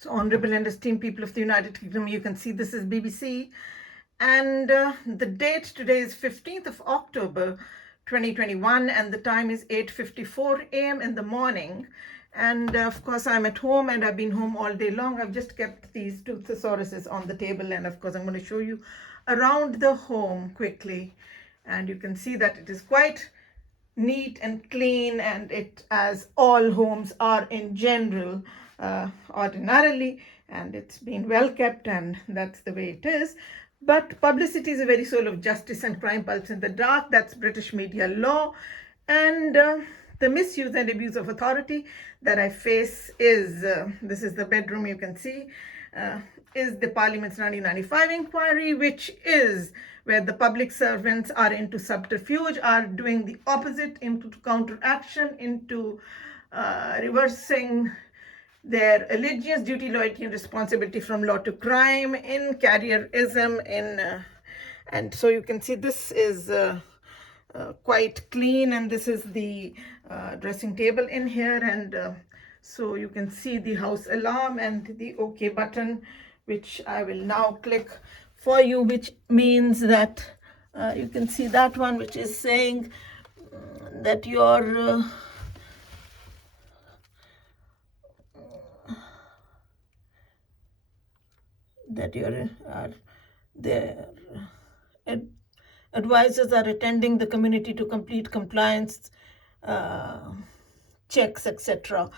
So, honorable and esteemed people of the United Kingdom, you can see this is BBC, and the date today is 15th of October 2021, and the time is 8:54 a.m. in the morning. And of course, I'm at home, and I've been home all day long. I've just kept these two thesauruses on the table, and of course, I'm going to show you around the home quickly. And you can see that it is quite neat and clean, and it, as all homes are in general, ordinarily, and it's been well kept, and that's the way it is. But Publicity is a very soul of justice and crime pulse in the dark. That's British media law. And the misuse and abuse of authority that I face is this is the bedroom, you can see, is the Parliament's 1995 inquiry, which is where the public servants are into subterfuge, are doing the opposite, into counteraction, into reversing their allegiance, duty, loyalty, and responsibility from law to crime, in carrierism, and so you can see this is quite clean, and this is the dressing table in here, and so you can see the house alarm and the OK button, which I will now click for you, which means that you can see that one, which is saying that your their advisors are attending the community to complete compliance checks, etc.,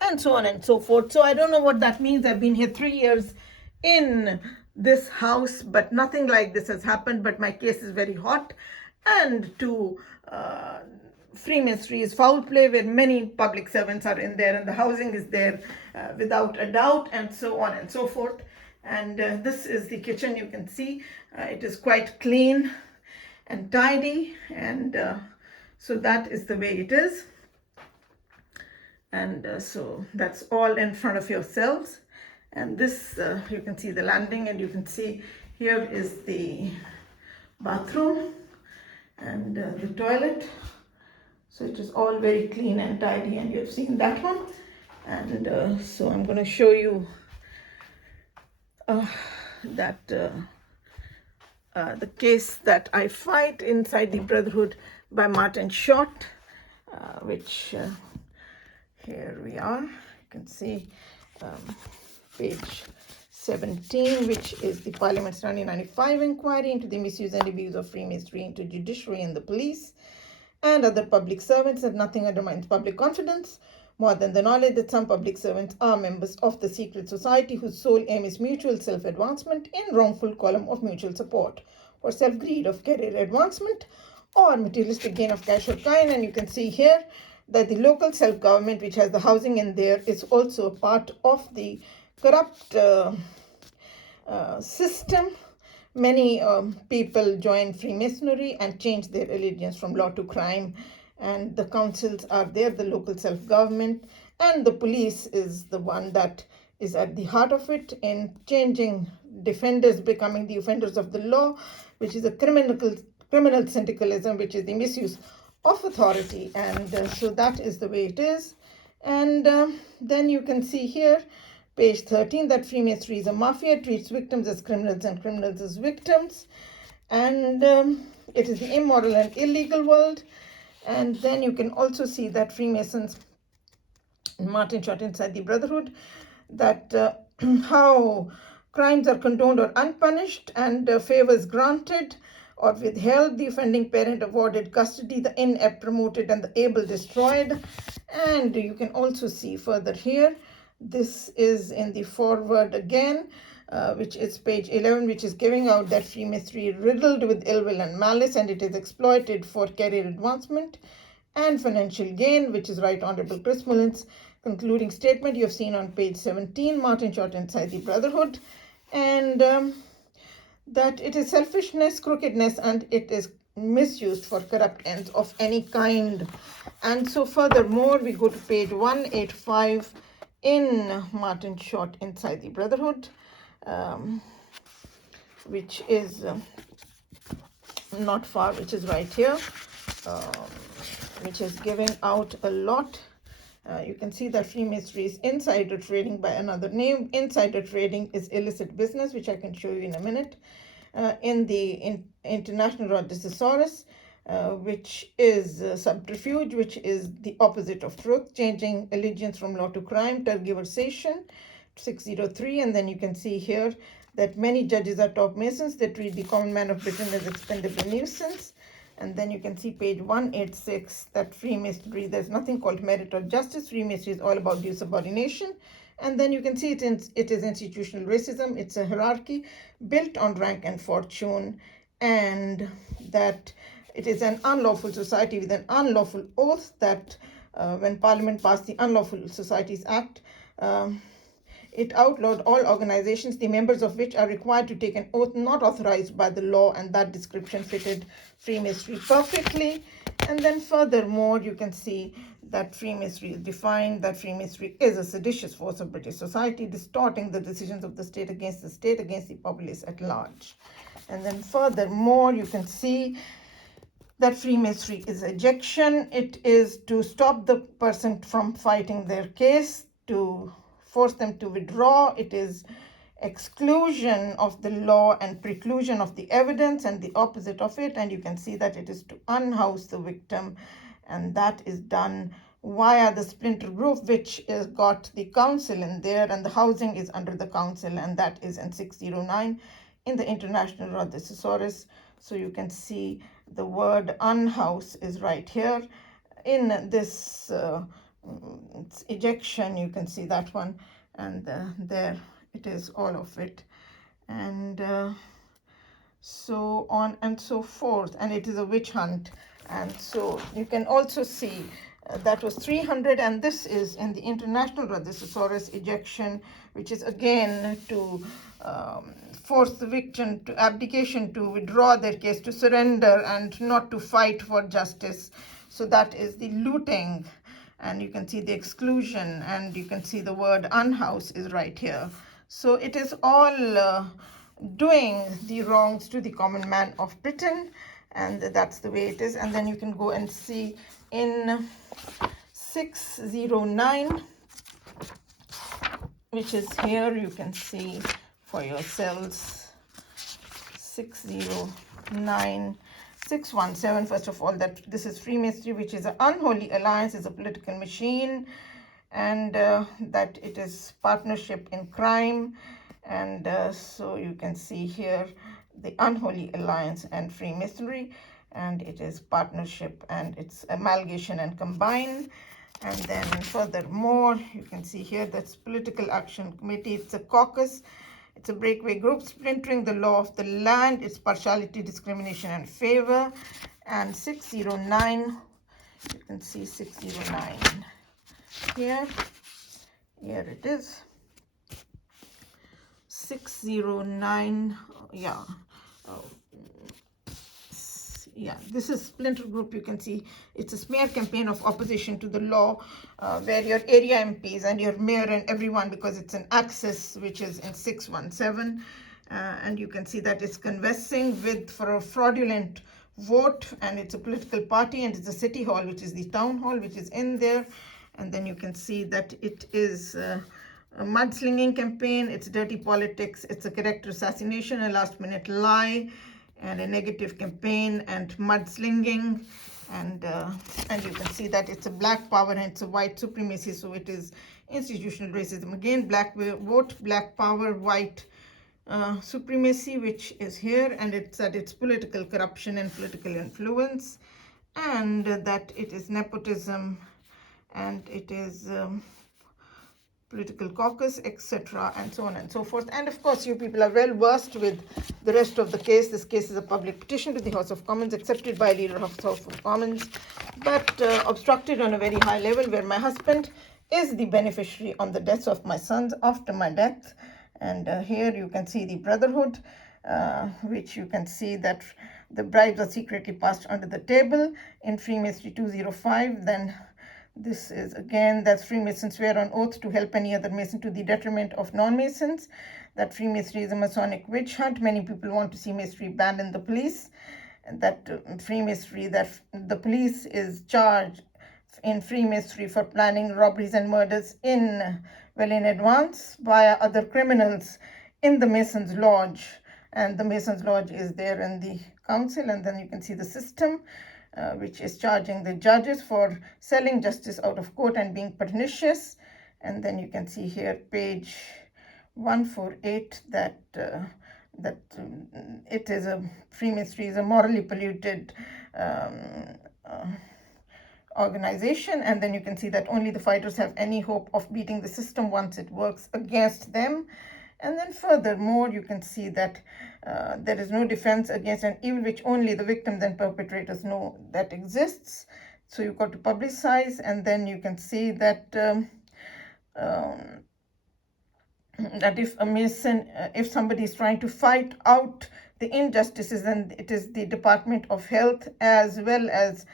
and so on and so forth. So I don't know what that means. I've been here 3 years in this house, but nothing like this has happened. But my case is very hot, and to Freemasonry is foul play, where many public servants are in there, and the housing is there without a doubt, and so on and so forth. And this is the kitchen. You can see it is quite clean and tidy, and so that is the way it is. And so that's all in front of yourselves. And this, you can see the landing, and you can see here is the bathroom and the toilet. So it is all very clean and tidy, and you've seen that one. And so I'm going to show you that the case that I fight inside the Brotherhood by Martin Short, which here we are. You can see page 17, which is the Parliament's 1995 inquiry into the misuse and abuse of Freemasonry into judiciary and the police and other public servants, and nothing undermines public confidence more than the knowledge that some public servants are members of the secret society whose sole aim is mutual self-advancement in wrongful column of mutual support for self-greed of career advancement or materialistic gain of cash or kind. And you can see here that the local self-government, which has the housing in there, is also a part of the corrupt system. Many people join Freemasonry and change their allegiance from law to crime, and the councils are there, the local self-government, and the police is the one that is at the heart of it in changing defenders, becoming the offenders of the law, which is a criminal syndicalism, which is the misuse of authority. And so that is the way it is. And then you can see here, page 13, that Freemasonry is a mafia, treats victims as criminals and criminals as victims, and it is the immoral and illegal world. And then you can also see that Freemasons, Martin Short inside the Brotherhood, that how crimes are condoned or unpunished, and favors granted or withheld, the offending parent awarded custody, the inept promoted, and the able destroyed. And you can also see further here, this is in the foreword again, which is page 11, which is giving out that Freemasonry is riddled with ill will and malice, and it is exploited for career advancement and financial gain, which is Right Honorable Chris Mullin's concluding statement you have seen on page 17, Martin Short inside the Brotherhood, and that it is selfishness, crookedness, and it is misused for corrupt ends of any kind. And so furthermore, we go to page 185 in Martin Short inside the Brotherhood, which is not far, which is right here, which is giving out a lot. You can see that Freemasonry is insider trading by another name. Insider trading is illicit business, which I can show you in a minute. In the International Rhodocesaurus, which is subterfuge, which is the opposite of truth, changing allegiance from law to crime, tergiversation, 603. And then you can see here that many judges are top Masons. They treat the common man of Britain as expendable nuisance. And then you can see page 186 that Freemasonry, there's nothing called merit or justice. Freemasonry is all about due subordination. And then you can see it is institutional racism. It's a hierarchy built on rank and fortune, and that it is an unlawful society with an unlawful oath that when Parliament passed the Unlawful Societies Act, it outlawed all organizations, the members of which are required to take an oath not authorized by the law, and that description fitted Freemasonry perfectly. And then furthermore, you can see that Freemasonry is defined, that Freemasonry is a seditious force of British society, distorting the decisions of the state, against the populace at large. And then furthermore, you can see that Freemasonry is ejection. It is to stop the person from fighting their case, to force them to withdraw. It is exclusion of the law and preclusion of the evidence, and the opposite of it. And you can see that it is to unhouse the victim, and that is done via the splinter group, which is got the council in there, and the housing is under the council, and that is in 609 in the International Rhodocesaurus. So you can see the word unhouse is right here in this ejection. You can see that one, and there it is, all of it, and so on and so forth. And it is a witch hunt. And so you can also see that was 300, and this is in the International Rhodocesaurus ejection, which is again to force the victim to abdication, to withdraw their case, to surrender, and not to fight for justice. So that is the looting, and you can see the exclusion, and you can see the word unhouse is right here. So it is all doing the wrongs to the common man of Britain, and that's the way it is. And then you can go and see in 609, which is here, you can see for yourselves, 609, 617. First of all, that this is Freemasonry, which is an unholy alliance, is a political machine, and that it is partnership in crime. And so you can see here the unholy alliance and Freemasonry, and it is partnership, and it's amalgamation and combine. And then furthermore, you can see here that's political action committee. It's a caucus. It's a breakaway group splintering the law of the land. It's partiality, discrimination, and favor. And 609, you can see 609 here. Here it is. 609, yeah. Yeah, this is splinter group. You can see it's a smear campaign of opposition to the law, where your area MPs and your mayor and everyone, because it's an axis, which is in 617, and you can see that it's conversing for a fraudulent vote, and it's a political party, and it's a city hall, which is the town hall, which is in there. And then you can see that it is a mudslinging campaign, it's dirty politics, it's a character assassination, a last minute lie, and a negative campaign, and mudslinging. And you can see that it's a black power and it's a white supremacy. So it is institutional racism again, black vote, black power, white supremacy, which is here. And it's that it's political corruption and political influence, and that it is nepotism, and it is political caucus, etc., and so on and so forth. And of course, you people are well versed with the rest of the case. This case is a public petition to the House of Commons, accepted by leader of the House of Commons, but obstructed on a very high level, where my husband is the beneficiary on the deaths of my sons after my death. And here you can see the brotherhood, which you can see that the bribes are secretly passed under the table in Freemasonry 205. Then this is again that Freemasons swear on oath to help any other Mason to the detriment of non-Masons. That Freemasonry is a Masonic witch hunt. Many people want to see Masonry banned in the police. And that Freemasonry, that the police is charged in Freemasonry for planning robberies and murders well in advance via other criminals in the Masons Lodge. And the Masons Lodge is there in the council, and then you can see the system, which is charging the judges for selling justice out of court and being pernicious. And then you can see here page 148 that it is Freemasonry is a morally polluted organization. And then you can see that only the fighters have any hope of beating the system once it works against them. And then furthermore, you can see that there is no defense against an evil which only the victims and perpetrators know that exists. So you've got to publicize. And then you can see that that if a Mason, if somebody is trying to fight out the injustices, then it is the Department of Health as well as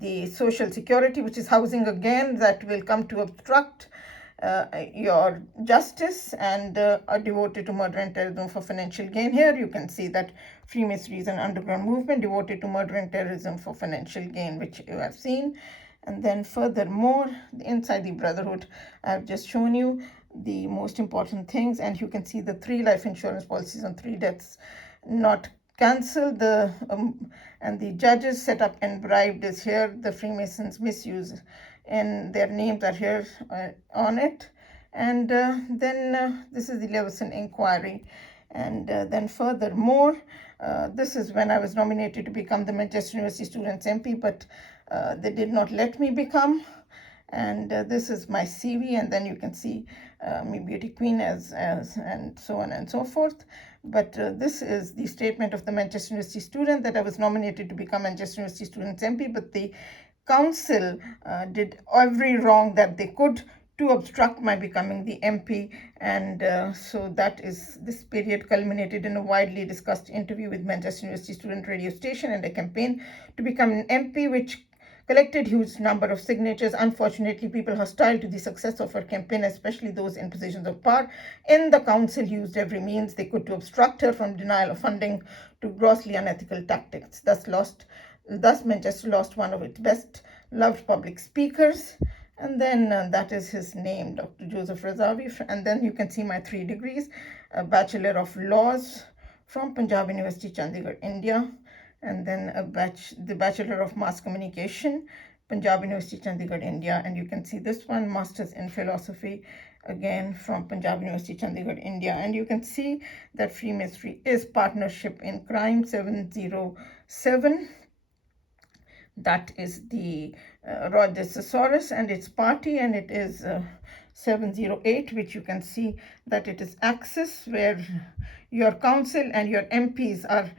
the Social Security, which is housing again, that will come to obstruct your justice and are devoted to murder and terrorism for financial gain. Here you can see that Freemasonry is an underground movement devoted to murder and terrorism for financial gain, which you have seen. And then furthermore, inside the Brotherhood, I have just shown you the most important things, and you can see the 3 life insurance policies on 3 deaths not cancelled. And the judges set up and bribed is here. The Freemasons misuse, and their names are here on it. And then this is the Leveson inquiry. And then furthermore, this is when I was nominated to become the Manchester University Students MP, but they did not let me become. And this is my CV, and then you can see me beauty queen as and so on and so forth. But this is the statement of the Manchester University student that I was nominated to become Manchester University Students MP, but the council did every wrong that they could to obstruct my becoming the MP. And so that is, this period culminated in a widely discussed interview with Manchester University student radio station and a campaign to become an MP, which collected huge number of signatures. Unfortunately, people hostile to the success of her campaign, especially those in positions of power in the council, used every means they could to obstruct her, from denial of funding to grossly unethical tactics. Thus Manchester lost one of its best loved public speakers. And then that is his name, Dr. Joseph Razavi. And then you can see my 3 degrees: a Bachelor of Laws from Punjab University, Chandigarh, India, and then the Bachelor of Mass Communication, Punjab University, Chandigarh, India. And you can see this one, Masters in Philosophy, again from Punjab University, Chandigarh, India. And you can see that Freemasonry is Partnership in Crime 707. That is the Rhodosaurus and its party, and it is 708, which you can see that it is Axis, where your council and your MPs are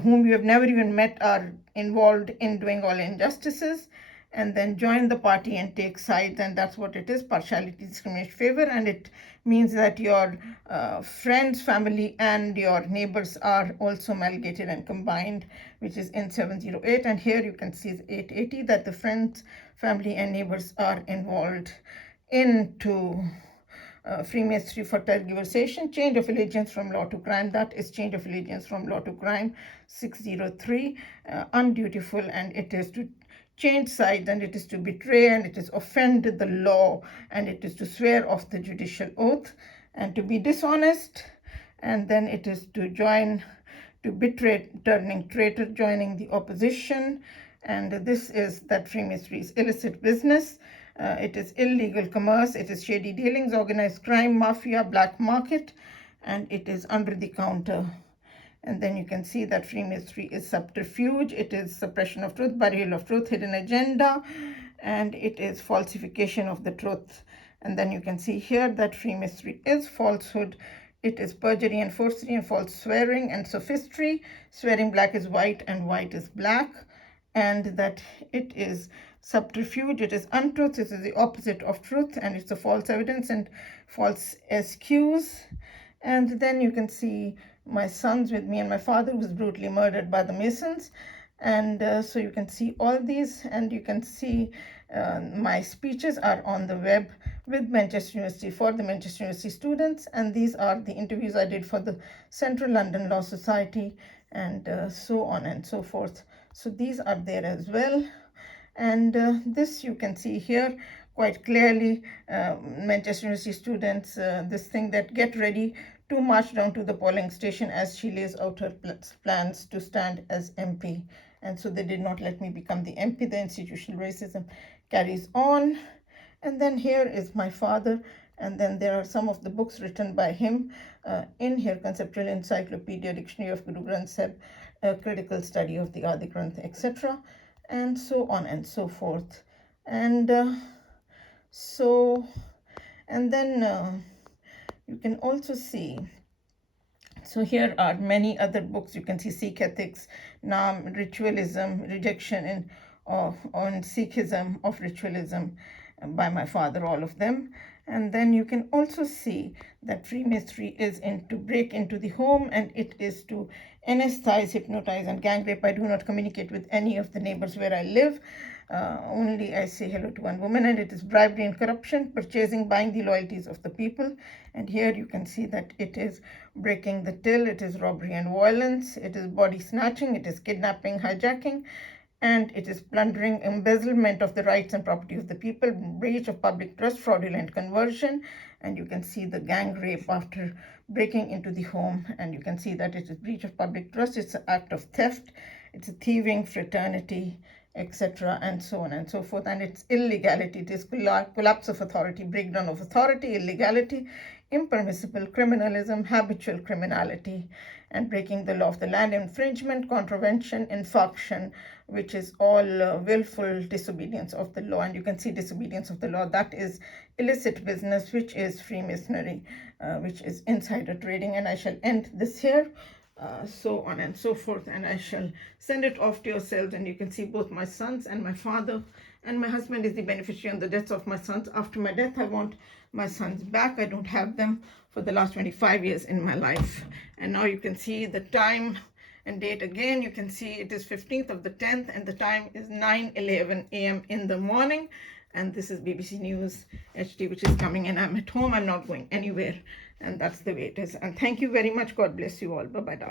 whom you have never even met are involved in doing all injustices, and then join the party and take sides. And that's what it is: partiality, discrimination, favor. And it means that your friends, family, and your neighbors are also amalgamated and combined, which is in 708. And here you can see 880, that the friends, family, and neighbors are involved into Freemasonry for tergiversation, change of allegiance from law to crime. That is change of allegiance from law to crime 603, undutiful, and it is to change sides, and it is to betray, and it is offend the law, and it is to swear off the judicial oath, and to be dishonest, and then it is to join, to betray, turning traitor, joining the opposition. And this is that Freemasonry is illicit business. It is illegal commerce, it is shady dealings, organized crime, mafia, black market, and it is under the counter. And then you can see that Freemasonry is subterfuge, it is suppression of truth, burial of truth, hidden agenda, and it is falsification of the truth. And then you can see here that Freemasonry is falsehood, it is perjury and forgery and false swearing and sophistry, swearing black is white and white is black, and that it is subterfuge, it is untruth, it is the opposite of truth, and it's a false evidence and false excuse. And then you can see my sons with me and my father was brutally murdered by the Masons. And so you can see all these, and you can see my speeches are on the web with Manchester University for the Manchester University students, and these are the interviews I did for the Central London Law Society, and so on and so forth. So these are there as well. And this you can see here quite clearly, Manchester University students, this thing that get ready to march down to the polling station as she lays out her plans to stand as MP. And so they did not let me become the MP. The institutional racism carries on. And then here is my father, and then there are some of the books written by him in here: Conceptual Encyclopedia, Dictionary of Guru Granth Sahib, Critical Study of the Adi Granth, etc., and so on and so forth. And so, and then you can also see, so here are many other books. You can see Sikh Ethics, Naam, Ritualism, Rejection on Sikhism, of Ritualism, by my father, all of them. And then you can also see that Freemasonry is to break into the home, and it is to anesthetize, hypnotize, and gang rape. I do not communicate with any of the neighbors where I live. Only I say hello to one woman, and it is bribery and corruption, purchasing, buying the loyalties of the people. And here you can see that it is breaking the till, it is robbery and violence, it is body snatching, it is kidnapping, hijacking, and it is plundering, embezzlement of the rights and property of the people, breach of public trust, fraudulent conversion. And you can see the gang rape after breaking into the home, and you can see that it is breach of public trust, it's an act of theft, it's a thieving fraternity, etc., and so on and so forth. And it's illegality, it is collapse of authority, breakdown of authority, illegality, impermissible criminalism, habitual criminality, and breaking the law of the land, infringement, contravention, infraction, which is all willful disobedience of the law. And you can see disobedience of the law, that is illicit business, which is Freemasonry, which is insider trading. And I shall end this here. So on and so forth, and I shall send it off to yourselves. And you can see both my sons and my father, and my husband is the beneficiary on the deaths of my sons. After my death, I want my sons back. I don't have them for the last 25 years in my life. And now you can see the time and date again. You can see it is 15th of the 10th, and the time is 9:11 a.m. in the morning. And this is BBC News HD, which is coming, and I'm at home. I'm not going anywhere. And that's the way it is. And thank you very much. God bless you all. Bye-bye, darling.